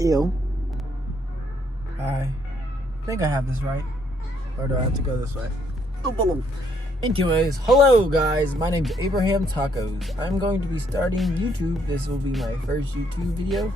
Ew. I think I have this right. Or do I have to go this way? Anyways, hello guys. My name's Abraham Tacos. I'm going to be starting YouTube. This will be my first YouTube video.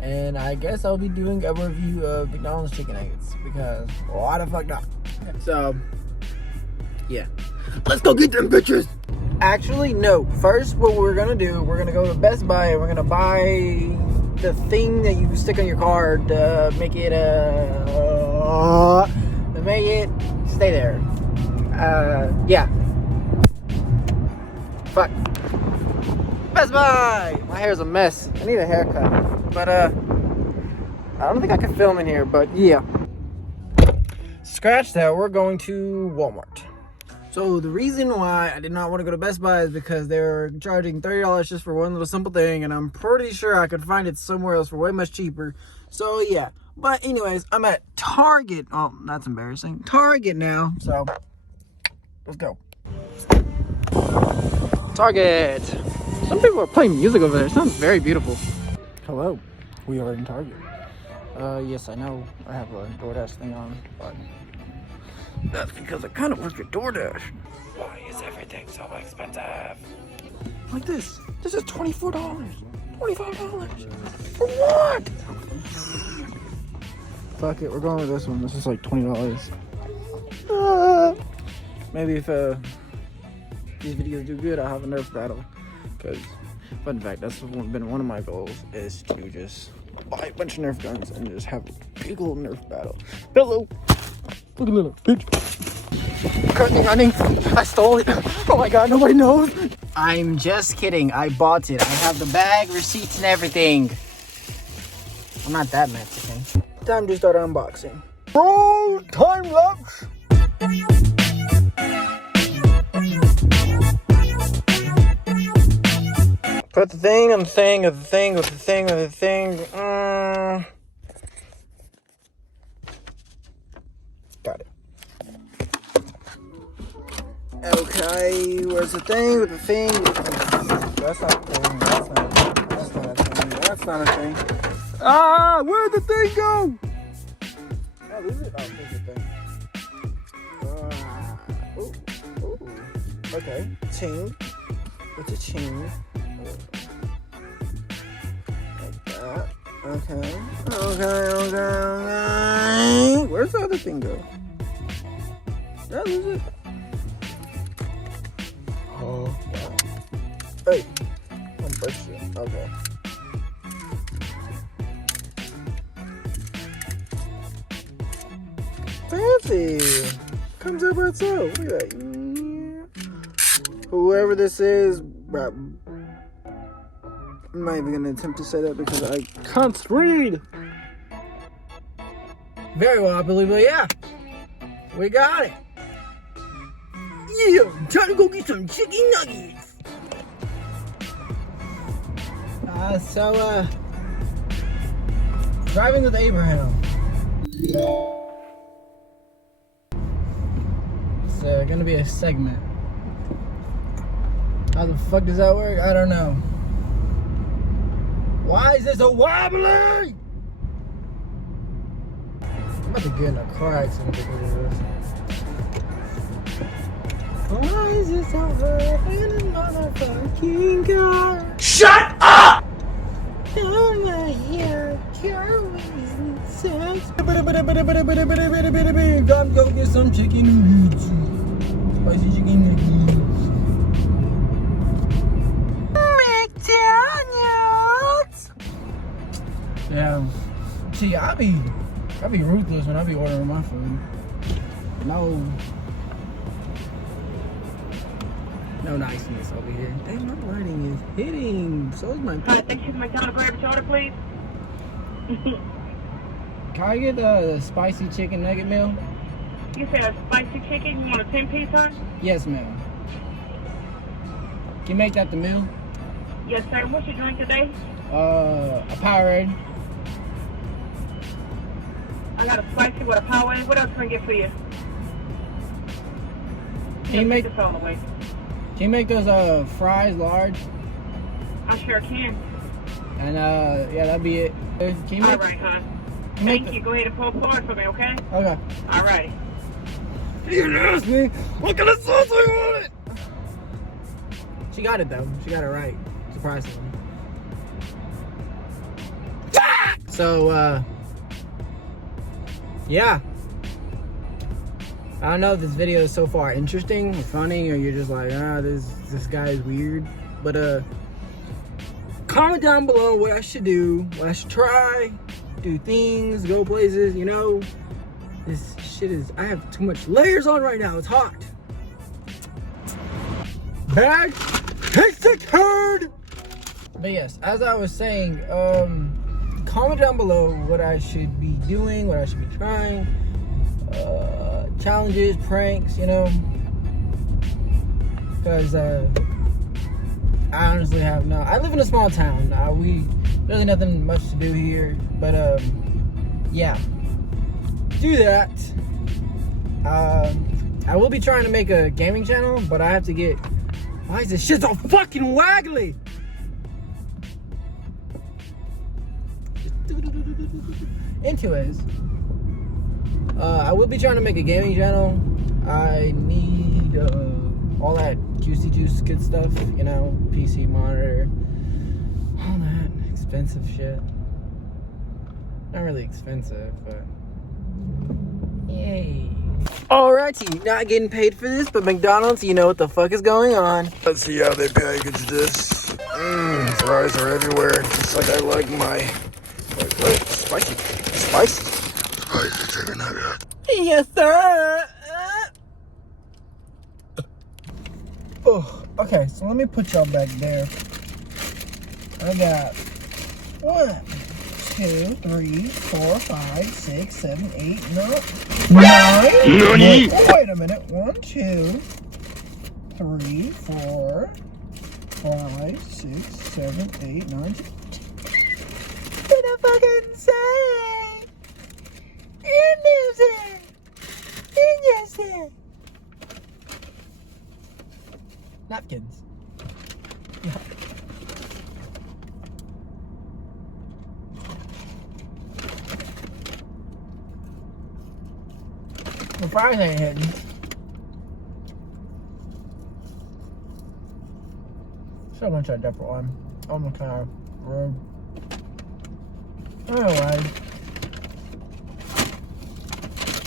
And I guess I'll be doing a review of McDonald's chicken nuggets. Because what the fuck not? So, yeah. Let's go get them bitches! Actually, no. First, what we're gonna do, we're gonna go to Best Buy and we're gonna buy the thing that you stick on your car to make it stay there. Yeah. Fuck. Best Buy! My hair's a mess. I need a haircut. But, I don't think I can film in here, but yeah. Scratch that, we're going to Walmart. So the reason why I did not want to go to Best Buy is because they were charging $30 just for one little simple thing, and I'm pretty sure I could find it somewhere else for way much cheaper. So yeah. But anyways, I'm at Target. Oh, that's embarrassing. Target now. So let's go. Target. Some people are playing music over there. It sounds very beautiful. Hello. We are in Target. Yes, I know I have a DoorDash thing on, but that's because I kind of work at DoorDash. Why is everything so expensive? Like this. This is $24. $25. For what? Fuck it, we're going with this one. This is like $20. Maybe if these videos do good, I'll have a Nerf battle. Because, fun fact, that's been one of my goals, is to just buy a bunch of Nerf guns and just have a big old Nerf battle. Hello! Look at little bitch. Currently running. I stole it. Oh my god, nobody knows. I'm just kidding. I bought it. I have the bag, receipts, and everything. I'm not that Mexican. Time to start unboxing. Roll time lapse. Put the thing on the thing of the thing with the thing with the thing. Got it. Okay, where's the thing with the thing? That's not a thing. That's not a thing. That's not a thing. Ah, where'd the thing go? Oh, this is there's a thing. Ooh. Okay. Ting. It's a ting. Like that. Okay. Where's the other thing go? Did I lose it? Oh, wow. Hey. Don't break shit. Okay. Fancy. Comes out by itself. Look at that. Whoever this is, I'm not even gonna attempt to say that because I can't read. Very well, I believe it. Yeah, we got it. Yeah, time to go get some chicken nuggets. Driving with Abraham. It's gonna be a segment. How the fuck does that work? I don't know. Why is this so wobbly? I'm about to get in a car accident because of this. Why is this so hard in a motherfucking car? Shut up! Come here, Time to go get some chicken nuggets. Spicy chicken nuggets. Yeah. See, I be ruthless when I be ordering my food. No niceness over here. Dang, my lighting is hitting. So is my. Hi, thank you for McDonald's. Grab your order, please. Can I get a spicy chicken nugget meal? You said a spicy chicken. You want a 10-piece, huh? Yes, ma'am. Can you make that the meal? Yes, sir. What's your drink today? A Powerade. I got a spicy with a Powerade. What else can I get for you? Can you make this all the way? Can you make those fries large? I sure can. And yeah, that'd be it. Can you All make right, hon. make Thank you. Go ahead and pull forward for me, okay? Okay. All righty. You didn't ask me what kind of sauce I wanted. She got it though. She got it right. Surprisingly. So yeah. I don't know if this video is so far interesting or funny, or you're just like, this guy is weird. But comment down below what I should do, what I should try, do things, go places, you know. This shit is, I have too much layers on right now. It's hot. Bag takes a turd. But yes, as I was saying, comment down below what I should be doing, what I should be trying. Challenges, pranks, you know. Because I honestly have no. I live in a small town. There's nothing much to do here. But yeah. Do that. I will be trying to make a gaming channel, but I have to get. Why is this shit so fucking waggly? Anyways, I will be trying to make a gaming channel. I need all that juicy juice good stuff, you know, PC monitor, all that expensive shit. Not really expensive, but yay. Alrighty, not getting paid for this, but McDonald's, you know what the fuck is going on. Let's see how they package this. Fries are everywhere, just like I like my spicy chicken nugget. Yes, sir. Oh, okay, so let me put y'all back there. I got 1, 2, 3, 4, 5, 6, 7, 8, 9. Nani? Wait a minute. 1, 2, 3, 4, 5, 6, 7, 8, 9. What I fucking say? Napkins. Yeah. The fries ain't hitting. So much a different one. I'm kind of rude. Anyway,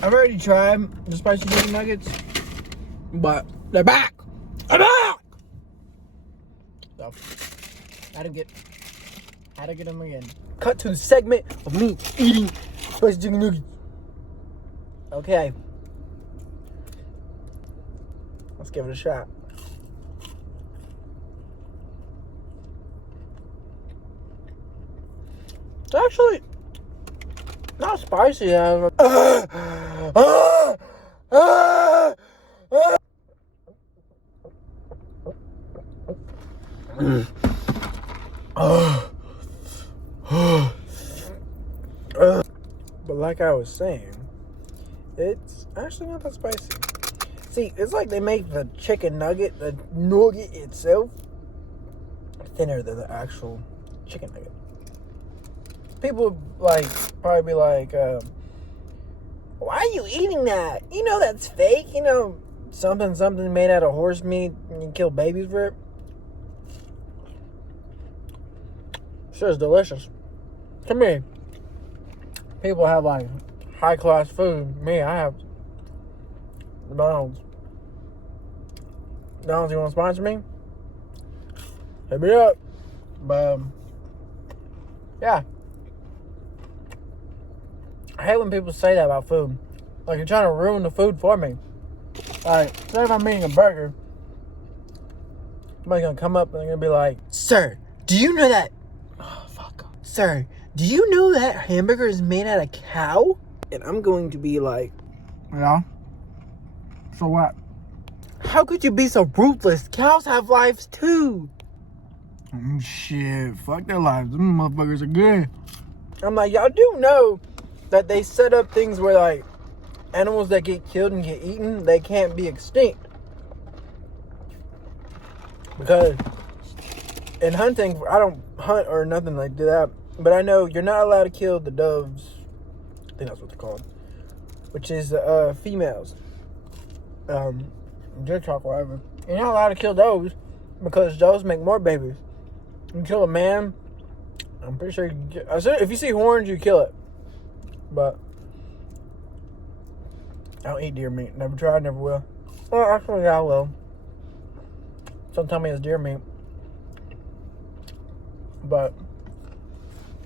I've already tried the spicy chicken nuggets, but they're back. They're back. So had to get them again. Cut to the segment of me eating spicy chicken nuggets. Okay, let's give it a shot. It's actually not spicy. But like I was saying, it's actually not that spicy. See, it's like they make the chicken nugget, the nugget itself, thinner than the actual chicken nugget. People like probably be like, why are you eating that? You know that's fake. You know something made out of horse meat and you kill babies for it. Sure, it's delicious. To me, people have like high class food. Me, I have McDonald's. McDonald's, you want to sponsor me? Hit me up. But yeah. I hate when people say that about food. Like, you're trying to ruin the food for me. Like, say if I'm eating a burger, somebody's gonna come up and they're gonna be like, sir, do you know that? Oh, fuck. Sir, do you know that hamburger is made out of cow? And I'm going to be like, yeah. So what? How could you be so ruthless? Cows have lives too. Shit, fuck their lives. Them motherfuckers are good. I'm like, y'all do know that they set up things where, like, animals that get killed and get eaten, they can't be extinct. Because in hunting, I don't hunt or nothing like that, but I know you're not allowed to kill the doves. I think that's what they're called, which is females. Deer chalk, whatever. You're not allowed to kill those because those make more babies. You kill a man, I'm pretty sure if you see horns, you kill it. But I don't eat deer meat. Never tried, never will. Well, actually, yeah, I will. Don't tell me it's deer meat. But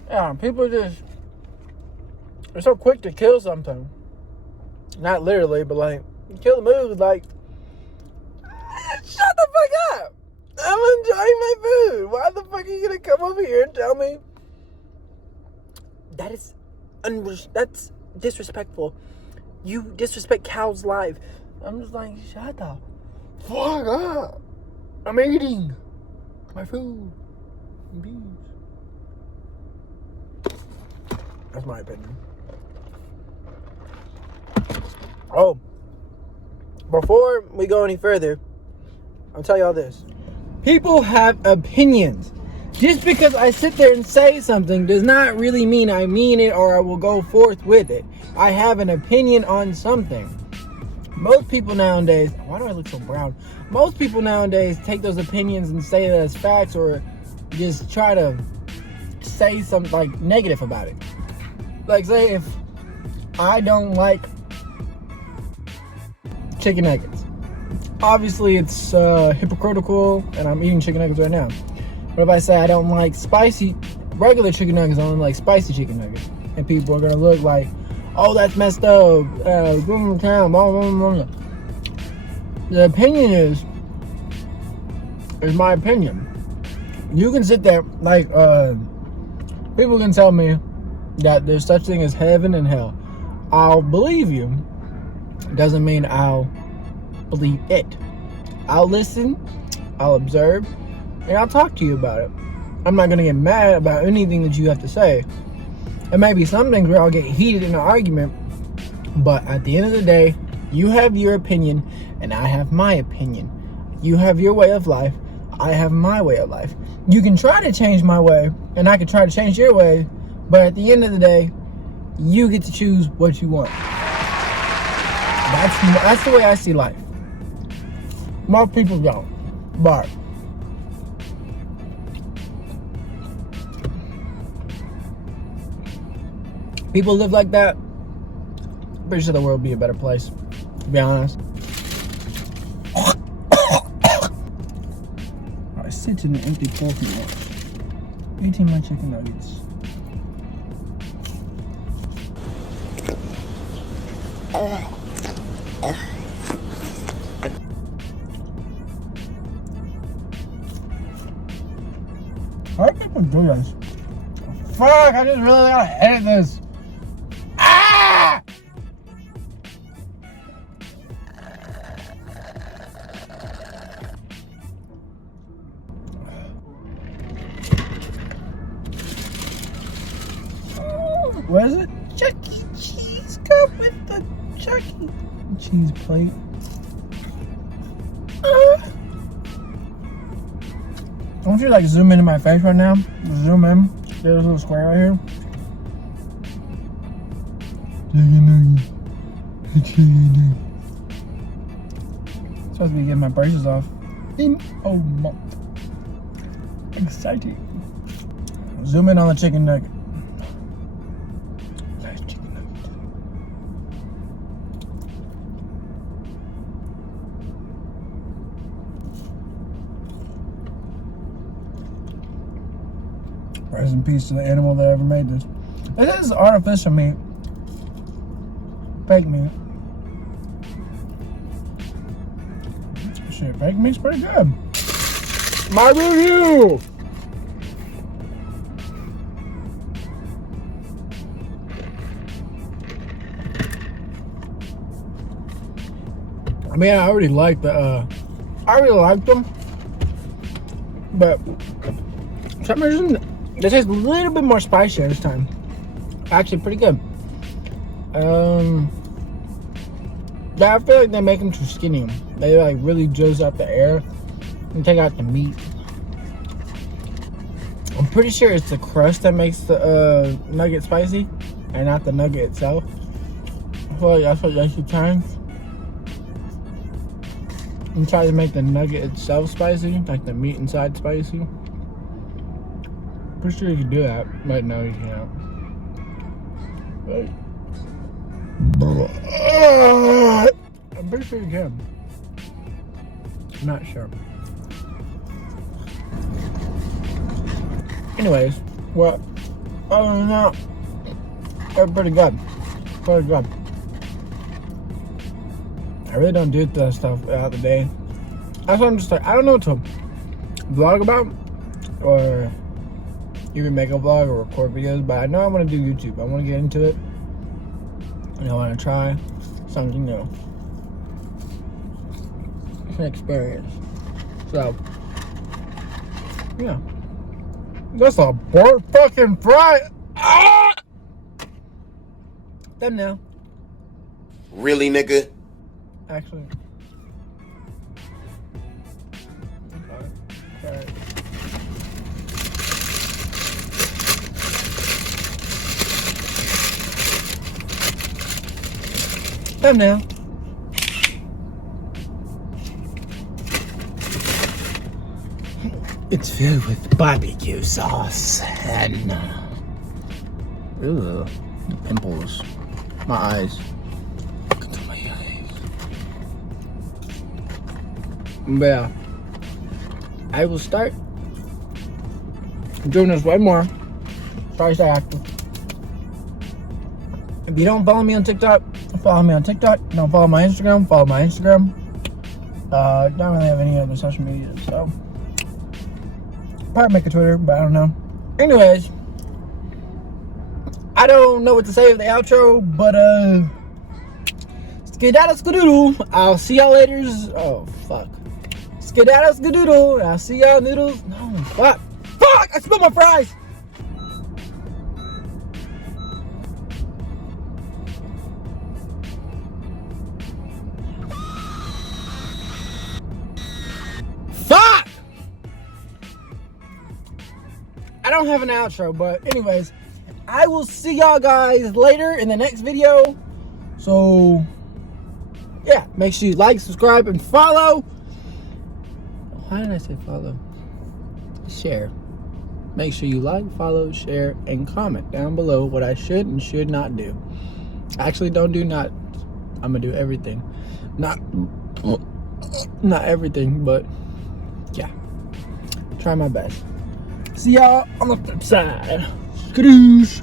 yeah, people they're so quick to kill something. Not literally, but like kill the mood. Like, shut the fuck up! I'm enjoying my food. Why the fuck are you gonna come over here and tell me that is that's disrespectful? You disrespect cows' life. I'm just like, shut the fuck up. I'm eating my food. Bees. That's my opinion. Oh, before we go any further, I'll tell y'all this. People have opinions. Just because I sit there and say something does not really mean I mean it or I will go forth with it. I have an opinion on something. Most people nowadays, why do I look so brown? Most people nowadays take those opinions and say that as facts or just try to say something like negative about it. Like say if I don't like chicken nuggets. Obviously it's hypocritical and I'm eating chicken nuggets right now. But if I say I don't like regular chicken nuggets, I don't like spicy chicken nuggets. And people are going to look like, oh, that's messed up. Go to town, blah, blah, blah, blah. The opinion is my opinion. You can sit there, like, people can tell me that there's such thing as heaven and hell. I'll believe you. Doesn't mean I'll believe it. I'll listen, I'll observe, and I'll talk to you about it. I'm not going to get mad about anything that you have to say. It may be some things where I'll get heated in an argument, but at the end of the day, you have your opinion, and I have my opinion. You have your way of life, I have my way of life. You can try to change my way, and I can try to change your way, but at the end of the day, you get to choose what you want. That's the way I see life. Most people don't, but people live like that. I'm pretty sure the world would be a better place, to be honest. I sit in an empty parking lot, eating my chicken nuggets. How do people do this? Fuck, I just really gotta edit this. Ah! What is it? Chuck E. Cheese cup with the Chuck E. Cheese plate. I want you to like zoom into my face right now. Zoom in. There's a little square right here. Chicken nugget. Chicken nugget. Supposed to be getting my braces off in a month. Exciting. Zoom in on the chicken nugget. Nice chicken nugget. Rest in peace to the animal that ever made this. This is artificial meat. Fake meat. Shit, fake meat's pretty good. My review! I mean, I already liked I really liked them. But for some reason, they taste a little bit more spicy this time. Actually, pretty good. Yeah, I feel like they make them too skinny. They like really juice out the air and take out the meat. I'm pretty sure it's the crust that makes the nugget spicy, and not the nugget itself. I feel like that's what they should change. And try to make the nugget itself spicy, like the meat inside spicy. Pretty sure you can do that, but no, you can't. I'm pretty sure you can. I'm not sure. Anyways, well, other than that, they're pretty good. Pretty good. I really don't do that stuff throughout the day. That's why I'm just like, I don't know what to vlog about, or even make a vlog or record videos, but I know I want to do YouTube. I want to get into it, and I want to try something new. It's an experience. So, yeah. That's a bird fucking fry. Ah! Thumbnail. Really, nigga? Actually. Sorry. Thumbnail. It's filled with barbecue sauce and the pimples. My eyes. Look at my eyes. But yeah, I will start doing this way more. Try to stay active. If you don't follow me on TikTok, follow me on TikTok. Don't follow my Instagram, follow my Instagram. Don't really have any other social media, so probably make a Twitter, but I don't know. Anyways, I don't know what to say for the outro, but skedaddle skadoodle. I'll see y'all later. Oh fuck. Skedaddle skadoodle. I'll see y'all noodles. No, fuck. Fuck! I spilled my fries. Fuck! I don't have an outro, but anyways, I will see y'all guys later in the next video. So, yeah, make sure you like, subscribe, and follow. Why did I say follow? Share. Make sure you like, follow, share, and comment down below what I should and should not do. Actually, don't do not. I'm gonna do everything. Not everything, but yeah. Try my best. See y'all on the flip side. Skadoosh.